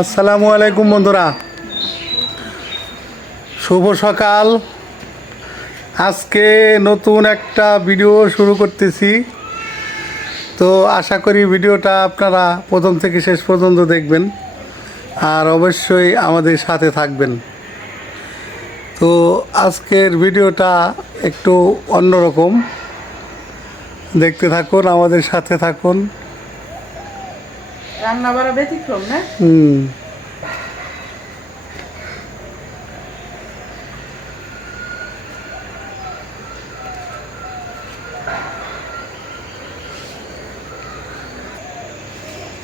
আসসালামু আলাইকুম বন্ধুরা। শুভ সকাল। আজকে নতুন একটা ভিডিও শুরু করতেছি। তো আশা করি ভিডিওটা আপনারা প্রথম থেকে শেষ পর্যন্ত দেখবেন আর অবশ্যই আমাদের সাথে থাকবেন। তো আজকের ভিডিওটা একটু অন্যরকম। দেখতে থাকুন, আমাদের সাথে থাকুন। রান্না বাড়া ব্যতিক্রম না? হুম।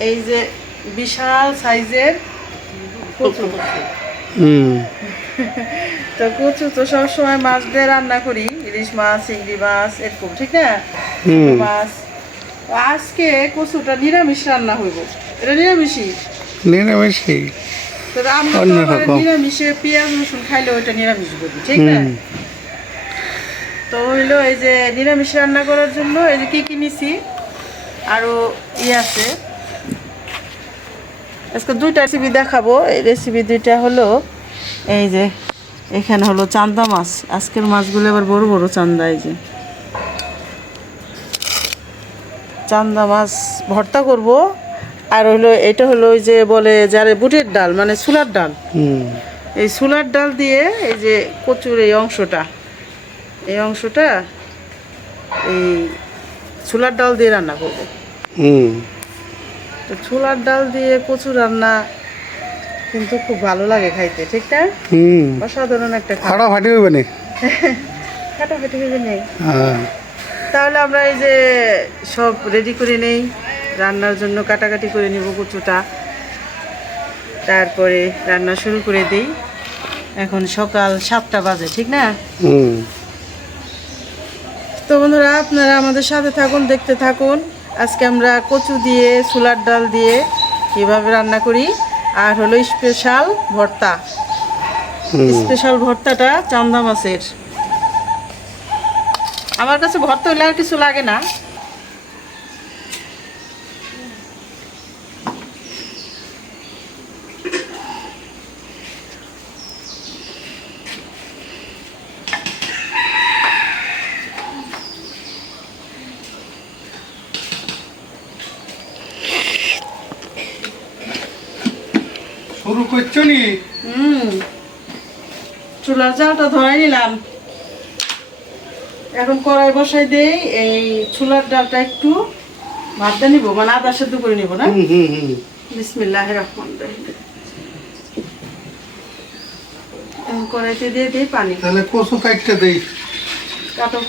এই যে বিশাল সাইজের কচু। তো কচু তো সবসময় মাছ দিয়ে রান্না করি ইলিশ মাছ চিংড়ি মাছ এরকম ঠিক না? মাছ। আজকে কচুটা নিরামিষ রান্না হইব। এটা নিরামিষই। নিরামিষই। নিরামিষে পেঁয়াজ রসুন খাইলে ওইটা নিরামিষ বলি ঠিক না? তো হইল এই যে নিরামিষ রান্না করার জন্য এই যে কি কি নিছি? আরও ই আছে। আজকে দুইটা রেসিপি দেখাবো। এই রেসিপি দুইটা হলো এই যে এখানে হলো চান্দা মাছ। আজকের মাছগুলো আবার বড় বড় চান্দা এই যে। চান্দা মাছ ভর্তা করব। আর হলো এটা হলো ওই যে বলে যারে বুটের ডাল মানে ছোলার ডাল। এই ছোলার ডাল দিয়ে এই যে কচুর এই অংশটা এই অংশটা এই ছোলার ডাল দিয়ে রান্না করব। তো ছোলার ডাল দিয়ে কচু রান্না কিন্তু খুব ভালো লাগে খাইতে ঠিক না? হুম। অসাধারণ একটা খাবার। ফাটা ফাটি হইবে নি ফাটাফাটি ভেবে নেই হ্যাঁ। তাহলে আমরা এই যে সব রেডি করে নেই। রান্নার জন্য কাটাকাটি করে নিব কচুটা। তারপরে রান্না শুরু করে দিই। এখন সকাল সাতটা বাজে ঠিক না? হুম। তো বন্ধুরা আপনারা আমাদের সাথে থাকুন দেখতে থাকুন। আজকে আমরা কচু দিয়ে ছোলার ডাল দিয়ে কীভাবে রান্না করি। আর হলো স্পেশাল ভর্তা। স্পেশাল ভর্তাটা চান্দা মাছের। আমার কাছে ভর্তা হইলে আর কিছু লাগে না। শুরু করছ নি হুম। চুলার জালটা ধরাই নিলাম। এখন কড়াই বসাই দেই এই চুলার ডালটা একটু ভাতটা নিব মানে আদা সেদ্ধ করে নিব না? বিসমিল্লাহ রহমান রহিম। কড়াইতে দিয়ে দিই পানি। তাহলে কচু কাটতে দেই। কাটো।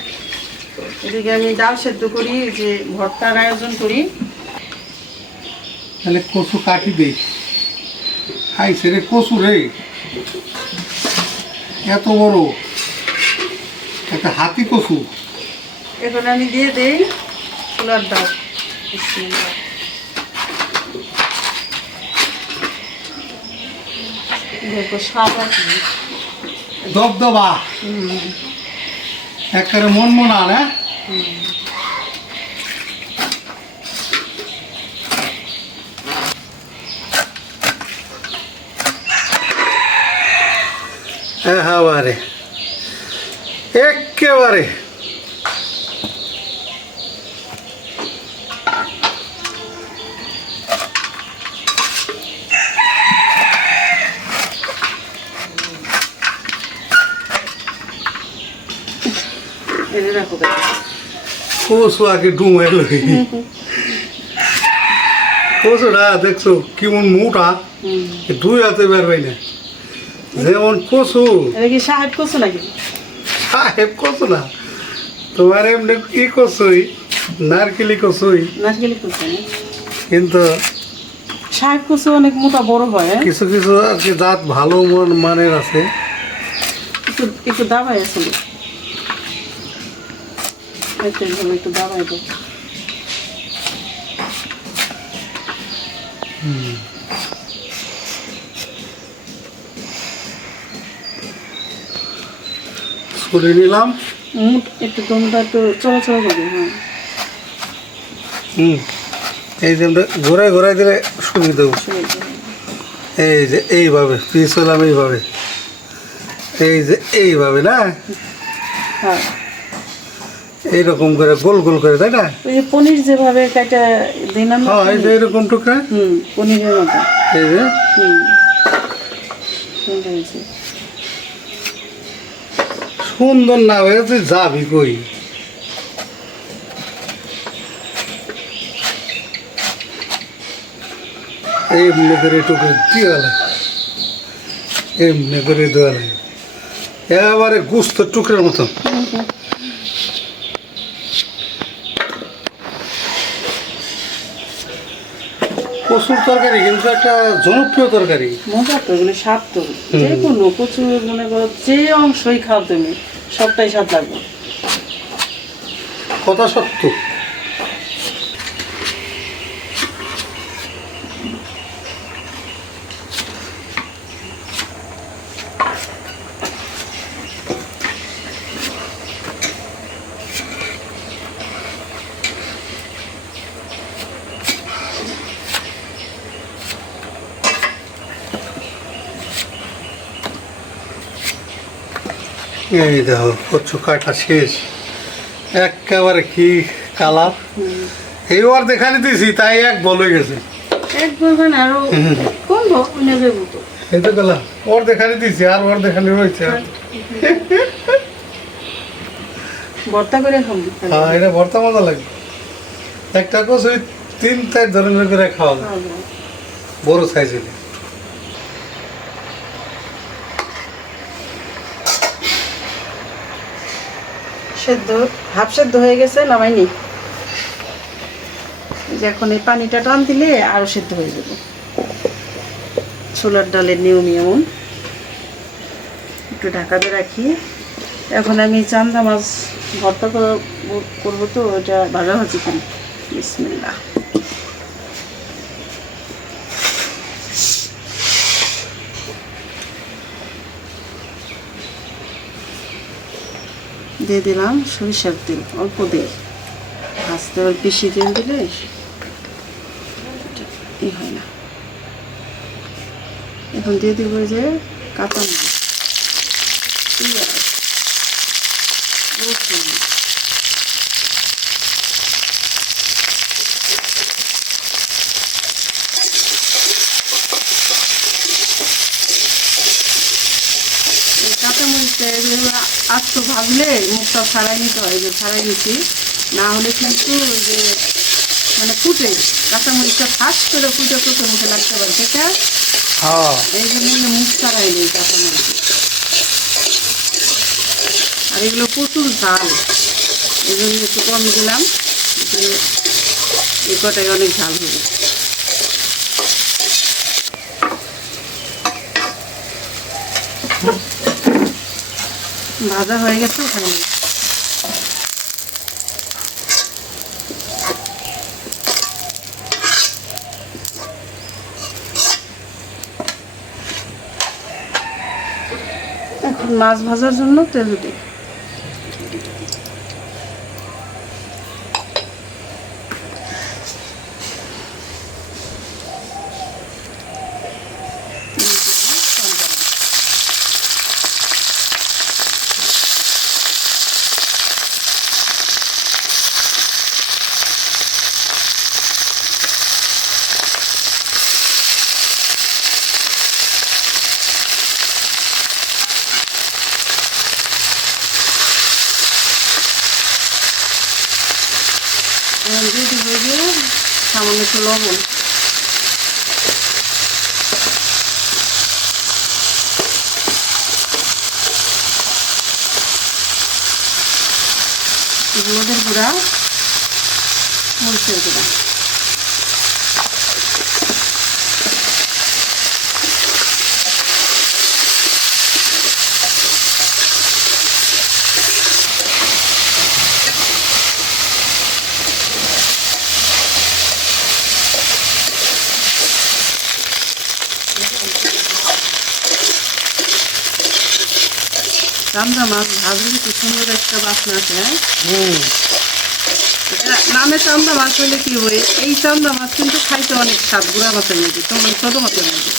এদিকে আমি ডাল সেদ্ধ করি যে ভর্তার আয়োজন করি। তাহলে কচু কাটি দেই। খাইছে রে কচু রে। এত বড়। একটা হাতি কচু। এখন আমি দিয়ে দেই চুলার সাদা দবদবা একেবারে মন মনা না একেবারে একেবারে এনে রাখো দেখো কচু আগে ডুমাই লই কচুটা দেখছ কেমন মোটা হুম দুই হাতে বেরবাই না যেমন কচু। এটা কি সাহেব করছ নাকি? সাহেব কচু না। তোমার এমনি কি কচুই? নারকেলি কচুই। নারকেলি করছ কিন্তু সাহেব করছ অনেক মোটা বড় হয় হ্যাঁ? কিছু কিছু আর কি জাত ভালো মন মানের আছে। একটু একটু দাবাই আসলে একটু দাবাই দাও ছুরি নিলাম। মুট একটু দমটা একটু চলাচল করে হ্যাঁ। হুম। এই যে আমরা ঘোরায় ঘোরায় দিলে সুবিধা হবে। এই যে এইভাবে পিস হলাম এইভাবে। এই যে এইভাবে না? হ্যাঁ। এইরকম করে গোল গোল করে তাই না? ওই যে পনির যেভাবে কাটা দিলাম হ্যাঁ এই যে এরকম টুকরা। হুম পনিরের মতো। এই যে। হুম। সুন্দর না হয়ে তুই যাবি কই? এমনি করে টুকরে দিওয়ালে এমনি করে দেওয়ালে এবারে গুস্ত টুকরের মতো কচুর তরকারি একটা জনপ্রিয় তরকারি। মজা তো এগুলো স্বাদ তো। যে কোনো প্রচুর মনে করো যে অংশই খাও তুমি সবটাই স্বাদ লাগবে। কথা সত্য। এই দেখো কচু কাটা শেষ। একেবারে কি কালার? এই ওর দেখানি দিছি তাই এক বল হয়ে গেছে। মানে আরও কমবো অন্য দেবো তো এই তো গেলাম ওর দেখানি দিছি আর ওর দেখানি রয়েছে ভর্তা করে খাব। হ্যাঁ এটা ভর্তা মজা লাগে। একটা তিন চার ধরনের করে খাওয়া যায়। বড় সাইজের সেদ্ধ হাফ সেদ্ধ হয়ে গেছে, নামাইনি। যে এখন এই পানিটা টান দিলে আরও সেদ্ধ হয়ে যাবে। ছোলার ডালের নিয়ম এমন। একটু ঢাকাতে রাখি। এখন আমি চান্দা মাছ ভর্তা করব তো ওটা ভাজা ভাজি করি বিসমিল্লা দিয়ে দিলাম সরিষার তেল, অল্প দিয়ে। ভাজতে আবার বেশি তেল দিলে ই হয় না। এখন দিয়ে দিব যে কাঁচা মরিচ পেঁয়াজ, রসুন এই কাঁচামরিচটা এগুলো আস্ত ভাজলে মুখটা ছাড়াই নিতে হয় যে ছাড়াই নিচ্ছি না হলে কিন্তু ওই যে মানে ফুটে কাঁচামরিচটা ফাঁস করে ফুটে ফুটে মুখে লাগতে পারে সেটা হ্যাঁ। এই জন্য মুখ ছাড়াই নেই কাঁচামরিচ। আর এগুলো প্রচুর ঝাল। এই জন্য একটু কম দিলাম যে এই কটায় অনেক ঝাল হবে। ভাজা হয়ে গেছে ওখানে মাছ ভাজার জন্য তেল দিই এখন দিয়ে দিব এই যে সামান্য একটু লবণ হলুদের গুঁড়া মরিচের গুঁড়া। রামদা মাছ ভাজলে কি সুন্দর একটা বাসনা আছে হ্যাঁ? নামে চান্দা মাছ হইলে কি হয়? এই চান্দা মাছ কিন্তু খাইতে অনেক স্বাদ গুঁড়া মাছের মধ্যে তোমার ছোট মাছের মধ্যে।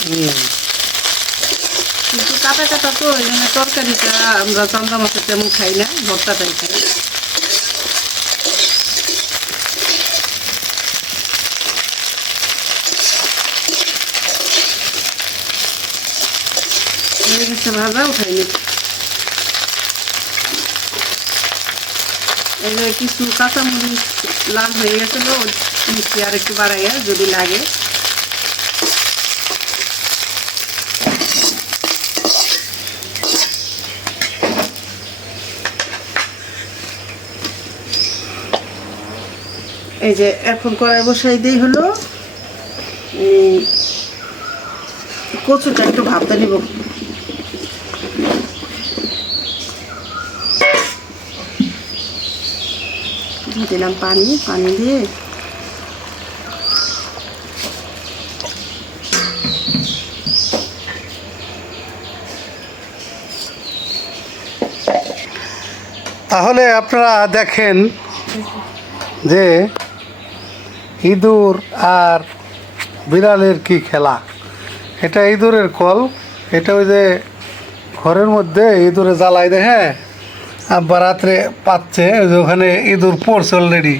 কিন্তু কাটা কাটা তো এই জন্য তরকারিটা আমরা চান্দা মাছের তেমন খাই না ভর্তাটাই খাই। হয়ে গেছে ভাজা এবার কিছু কাঁচামরিচ লাল হয়ে গেছিল মিষ্টি আর একটু বাড়াইয়া যদি লাগে। এই যে এখন কড়াই বসাই দিই হলো। কচুটা একটু ভাবতে নিব। দিলাম পানি পানি দিয়ে। তাহলে আপনারা দেখেন যে ইঁদুর আর বিড়ালের কি খেলা। এটা ইঁদুরের কল, এটা ওই যে ঘরের মধ্যে ইঁদুরে জ্বালাই দেয় হ্যাঁ? আব্বা রাত্রে পাচ্ছে ওখানে ইঁদুর পড়ছে অলরেডি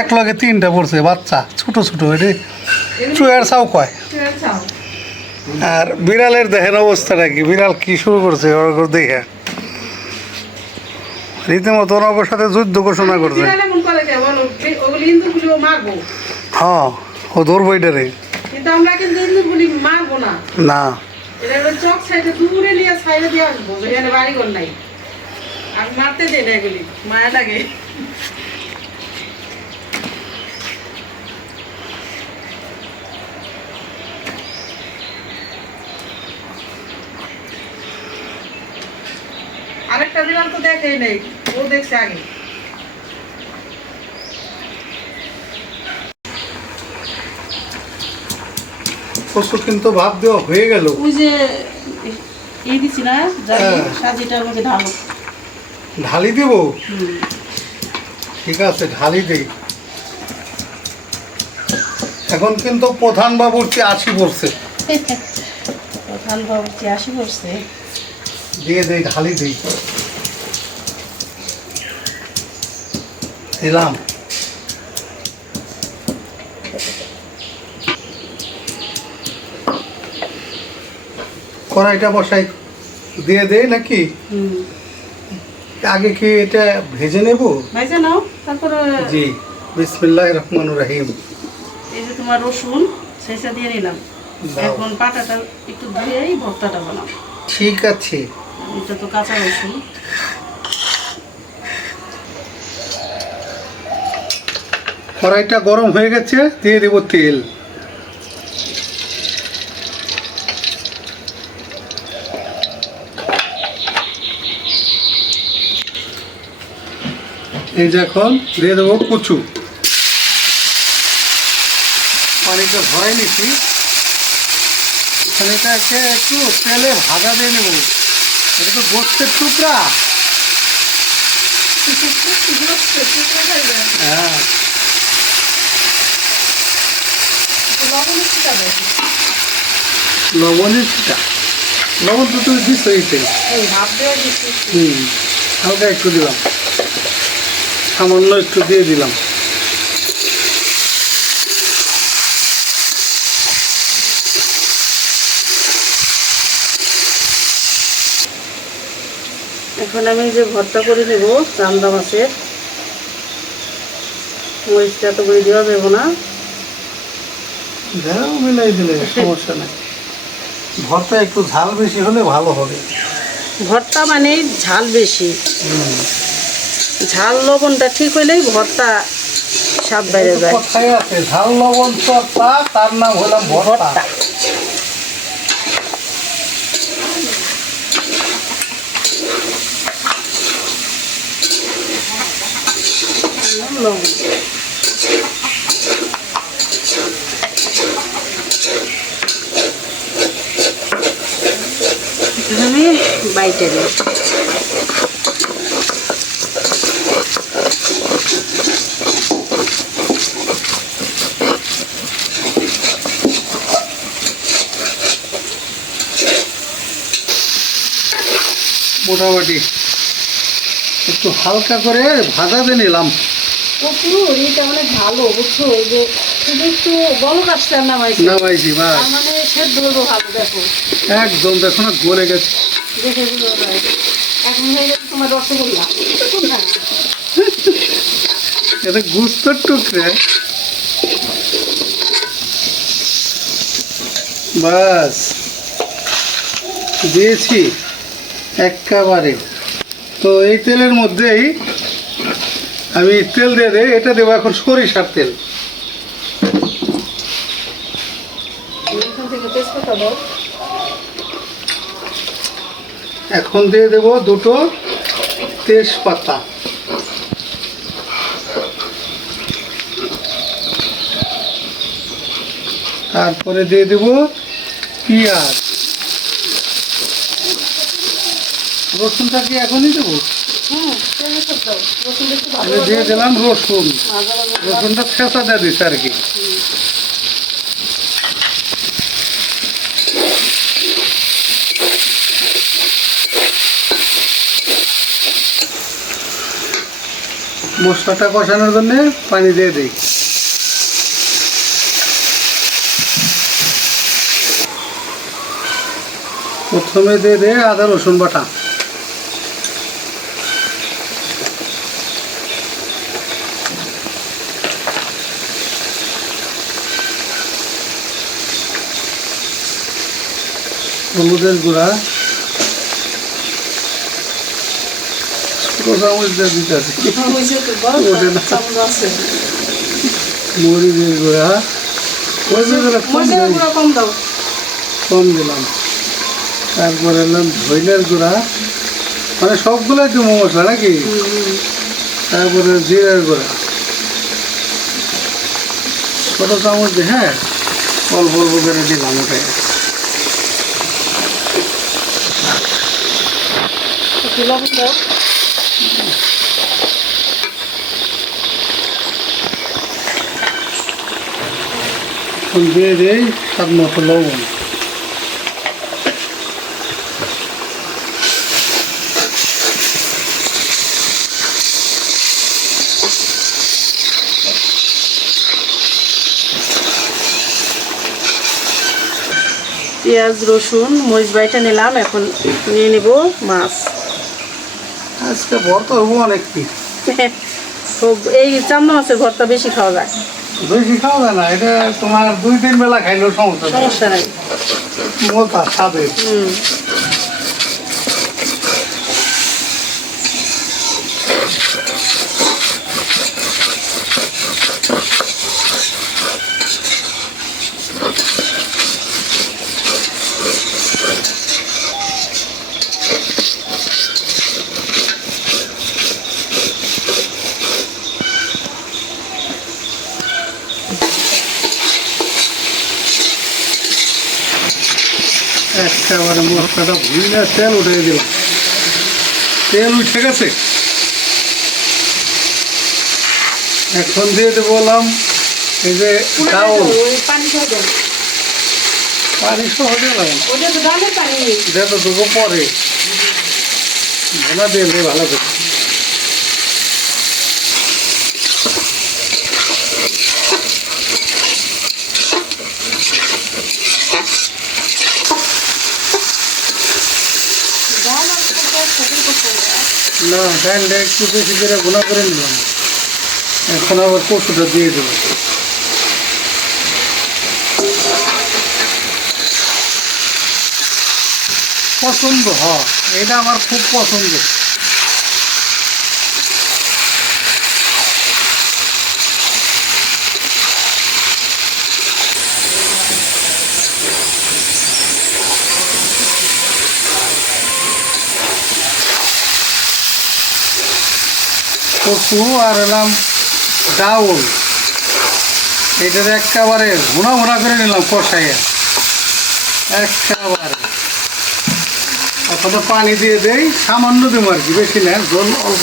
এক লগে তিনটা পড়ছে বাচ্চা ছোটো ছোটো এটি চুয়ার চাও কয়? আর বিড়ালের দেখেন অবস্থাটা কি বিড়াল কি শুরু করছে ওর দেখে। রীতিমতো ওনার সাথে যুদ্ধ ঘোষণা করছে। হ্যাঁ ও ধরবো এটারে। না। আর মারতে দে না এগুলি মায়া লাগে। আরেকটা বিড়াল তো দেখেই নেই ও দেখছে আগে। কচু কিন্তু ভাব দেওয়া হয়ে গেল। ওই যে এই দিছি না হ্যাঁ। সাজিটার মধ্যে ঢালো ঢালি দিব? ঠিক আছে ঢালি দেই। এখন কিন্তু প্রধান বাবুর্চি আশি পড়ছে। প্রধান বাবুর্চি আসি পড়ছে। দিয়ে দেই ঢালি দেই। দিলাম। কড়াইটা বসাই। দিয়ে দেই নাকি? হুম। আগে কি এটা ভেজে নেব? ভেজে নাও তারপরে জি বিসমিল্লাহ রহমান রাহিম। এই যে তোমার রসুন শেষে দিয়ে নিলাম। এখন পাটাটা একটু ধুয়েই ভর্তাটা বানাও। ঠিক আছে। এটা তো কাঁচা রসুন। কড়াইটা গরম হয়ে গেছে দিয়ে দেব তেল। এই যে এখন দিয়ে দেবো কুচু। পানিটা ভরাই নিচ্ছি এখানেটাকে একটু তেলে ভাজা দিয়ে নেব। এটা তো গোস্তের টুকরা। হ্যাঁ। লবণের চিটা লবণ তো তুমি দিচ্ছি। হুম হালকা একটু দিলাম। সামান্য একটু দিয়ে দিলাম। এখন আমি যে ভর্তা করে নেব চান্দা মাছের মরিচটা তো করে দেওয়া যাবে না। মিলাই দিলে সমস্যা নেই। ভর্তা একটু ঝাল বেশি হলে ভালো হবে। ভর্তা মানে ঝাল বেশি। ঝাল লবণটা ঠিক হইলেই ভর্তা স্বাদ বেড়ে যায়। ঝাল লবণ চর্চা তার নাম হলাম ভর্তা। বাইটে দিই মোটামুটি। একটু হালকা করে ভাজাতে নিলাম। এটা অনেক ভালো বুঝছ? এই যে শুধু একটু বলক আসছে আর নামাইছি। বা মানে সেদ্ধ হলো ভালো দেখো। একদম দেখো না গলে গেছে। দেখে বুঝতে পারে এখন হয়ে গেছে তোমার রসগোল্লা। এটা গুস্তর টুকরে। বাস। দিয়েছি। একেবারে। তো এই তেলের মধ্যেই আমি তেল দিয়ে দেই এটা দেবো এখন সরিষার তেল। এখন দিয়ে দেব দুটো তেজপাতা। তারপরে দিয়ে দেব পেঁয়াজ। রসুনটা কি এখনই দেবো? দিয়ে দিলাম রসুন। রসুনটা ছেঁচা দিয়ে দিচ্ছে আর কি। মশলাটা কষানোর জন্য পানি দিয়ে দিই। প্রথমে দিয়ে দে আদা রসুন বাটা। হলুদের গুঁড়া। ছোটো চামচ দিয়ে দিতেছি হয়েছে তো বড় ওঠে না। চামচ আছে। মরিচের গুঁড়া। মরিচের গুঁড়া কম দিলাম। তারপরে এলাম ধইলের গুঁড়া। মানে সবগুলোই তো মশলা নাকি? তারপরে জিরের গুঁড়া। ছোটো চামচ দিয়ে হ্যাঁ অল্প অল্প করে দিলাম ওটাই। একটু লবণ দাও এখন দিয়ে দিই? স্বাদ মতো লবণ। পেঁয়াজ রসুন মরিচ বাইটা নিলাম এখন নিয়ে নেব মাছ। আজকে ভর্তা হব অনেক কি? তো এই চান্দা মাছের ভর্তা বেশি খাওয়া যায়। বেশি খাওয়া যায় না এটা তোমার দুই তিন বেলা খাইলেও সমস্যা সমস্যা নাই। মোটা স্বাদের। একেবারে মশলাটা তেল উঠে দিলাম। তেল উঠে গেছে। এখন দিয়ে দেবো বললাম এই যে ওই পানি সহজে যেটা দেবো পরে। ভালো দিয়ে ভালো করে ডাল আর তরকারি সাথেই করতে হবে। না ডালটা একটু বেশি করে গুণা করে নিলাম। এখন আবার কষুটা দিয়ে দেবো। পছন্দ হ এটা আমার খুব পছন্দ কচু আর এলাম ডাউল। এটার একেবারে ঘুনা ঘুনা করে নিলাম কষাইয়া। একেবারে। এখন তো পানি দিয়ে দেই, সামান্য দেবো আর কি, বেশি না, জল অল্প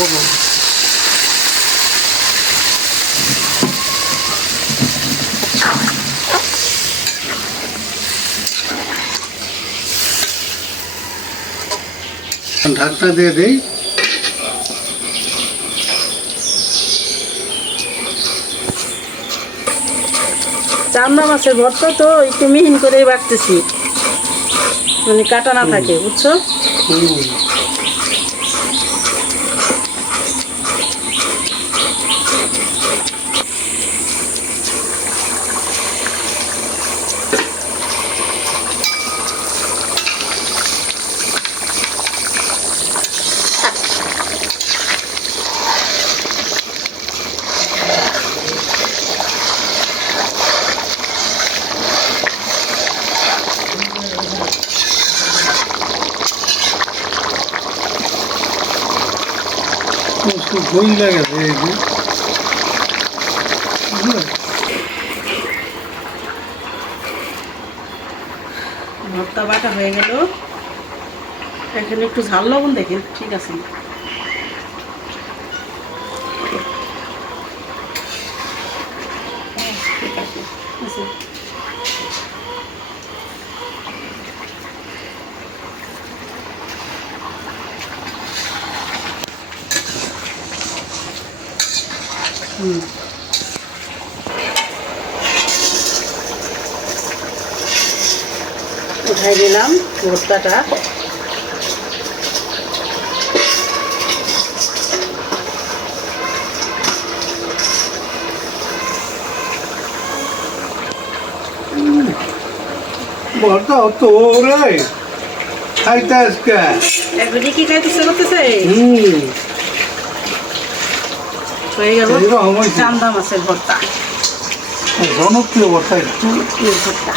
ঢাকনা দিয়ে দিই। চামড়া মাছের ভর্তা তো একটু মিহিন করেই বাড়তেছি মানে কাটা না থাকে বুঝছ? যে। ভর্তা বাটা হয়ে গেল এখানে একটু ঝাল লবণ দেখেন ঠিক আছে হ্যাঁ, ঠিক আছে আছে। হুম উঠাই দিলাম ভর্তাটা ভর্তা হতো রে খাইতে আজকে। একদিকে কি খাইতে ইচ্ছে করতেছে? হুম। হয়ে গেল। চান্দা মাছের ভর্তা। জনপ্রিয় ভর্তা। এই ভর্তা।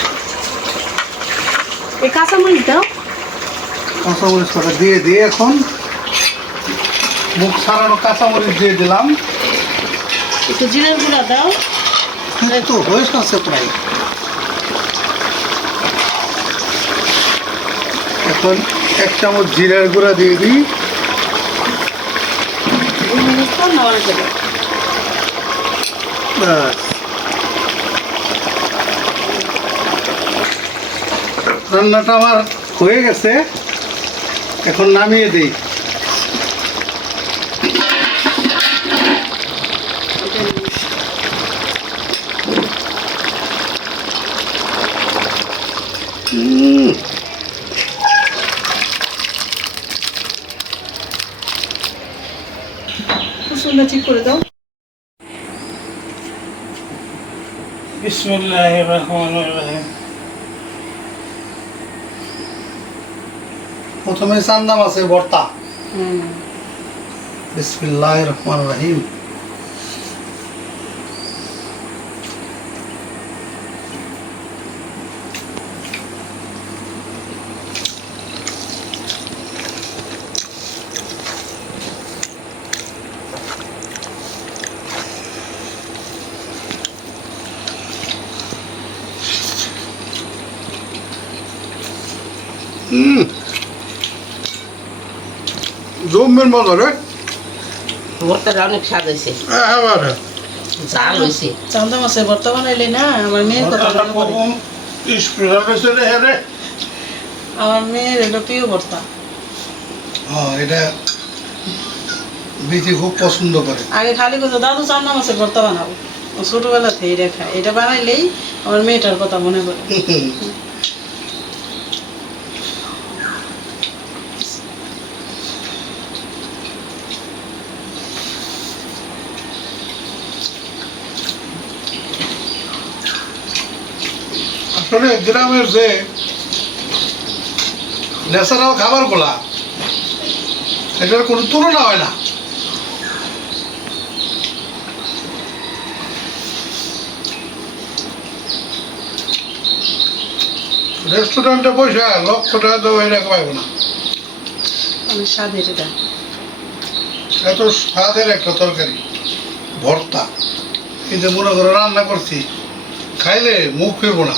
এই কাঁচামরিচ দাও কাঁচামরিচ কটা দিয়ে দিয়ে এখন মুখ সারানো কাঁচামরিচ দিয়ে দিলাম। একটু জিরের গুঁড়া দাও। এই তো হয়েছে আছে প্রায়। এখন এক চামচ জিরার গুঁড়া দিয়ে দিই। রান্নাটা আমার হয়ে গেছে। এখন নামিয়ে দিই। উম, কুসুমটা ঠিক করে দাও। বিসমিল্লাহির রহমানির রহিম। প্রথমে চান্দা মাছের ভর্তা হুম। বিসমিল্লাহ রহমান রহিম হুম জমের মজা রে ভর্তাটা অনেক স্বাদ হয়েছে। এবারে হয়েছে। চান্দা মাছের ভর্তা বানাইলে না আমার মেয়ের কথা মনে পড়ে। স্পেশাল হয়েছে রে হ্যাঁ আমার মেয়ের এটা প্রিয় ভর্তা হ্যাঁ এটা বিধি খুব পছন্দ করে। আগে খালি দাদু চান্দা মাছের ভর্তা বানাবো। ছোটবেলা থেকে এটা খায়। এটা বানাইলেই আমার মেয়েটার কথা মনে পড়ে। আসলে গ্রামের যে ন্যাচারাল খাবারগুলা এটার কোনো তুলনা হয় না। রেস্টুরেন্টে পয়সা লক্ষ টাকা দেবো এটা পাইব না। স্বাদের এত স্বাদের একটা তরকারি ভর্তা। এই যে মনে করে রান্না করছি খাইলে মুখ ফিরবো না।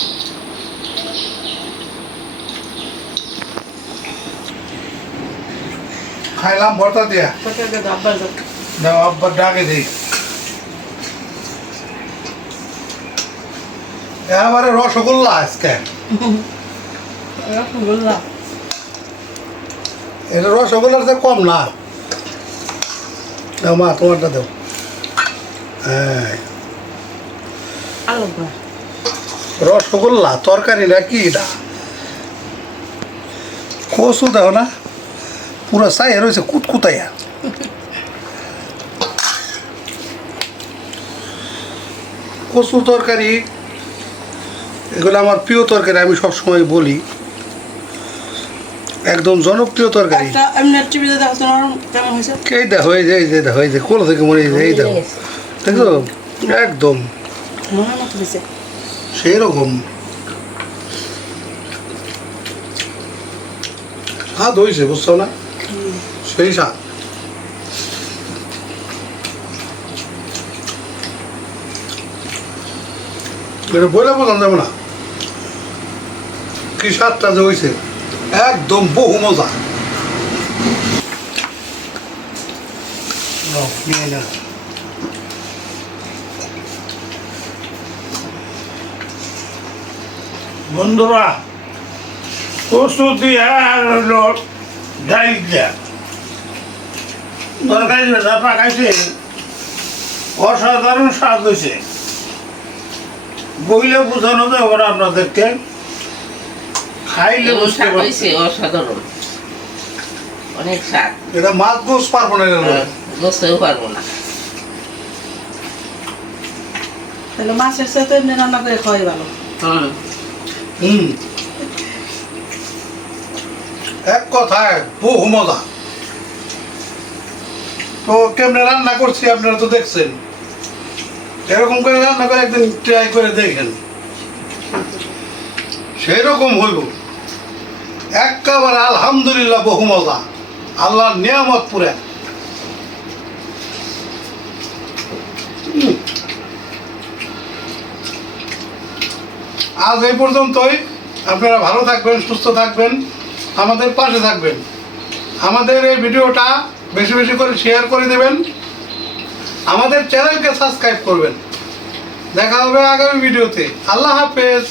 খাইলাম ভর্তা দিয়া। দাও আব্বার ডাকে দিই। এবারে রসগোল্লা আজকে। এরকম এটা রসগোল্লার তো কম না। দাও মা তোমারটা দাও। হ্যাঁ রসগোল্লা তরকারি না কি এটা? কচু দাও না। পুরো চাই রয়েছে কুতকুতাইয়া কচু তরকারি এগুলো আমার প্রিয় তরকারি আমি সবসময় বলি। একদম জনপ্রিয় তরকারি। এই দেখো এই যে এই যে দেখো এই যে কোলো থেকে মরে এই এই দেখো। দেখো একদম। সেই রকম স্বাদ হয়েছে বুঝছ না? সেই স্বাদ এটা বলে বোঝানো যাবে না। কি স্বাদটা যে হয়েছে একদম বহু মজা। বন্ধুরা, প্রস্তুতি আর হলো তরকারি যা পাকাইছে অসাধারণ স্বাদ হয়েছে বইলে বোঝানো যাবে না আপনাদেরকে খাইলে বুঝতে পারছি অসাধারণ। অনেক স্বাদ। এটা মাছ দোষ পারব না মধ্যে। পারব না। তাহলে মাছের সাথে এমনি রান্না করে খাওয়াই ভালো। হুম হুম। এক কথায় বহু মজা। তো কেমনে রান্না করছি আপনারা তো দেখছেন। এরকম করে রান্না করে একদিন ট্রাই করে দেখেন। সেই রকম হইব। একেবারে আলহামদুলিল্লাহ বহু মজা। আল্লাহর নিয়ামত পুরে। আজ এই পর্যন্তই। আপনারা ভালো থাকবেন, সুস্থ থাকবেন, আমাদের পাশে থাকবেন। আমাদের এই ভিডিওটা বেশি বেশি করে শেয়ার করে দেবেন। আমাদের চ্যানেলকে সাবস্ক্রাইব করবেন। দেখা হবে আগামী ভিডিওতে আল্লাহ হাফেজ।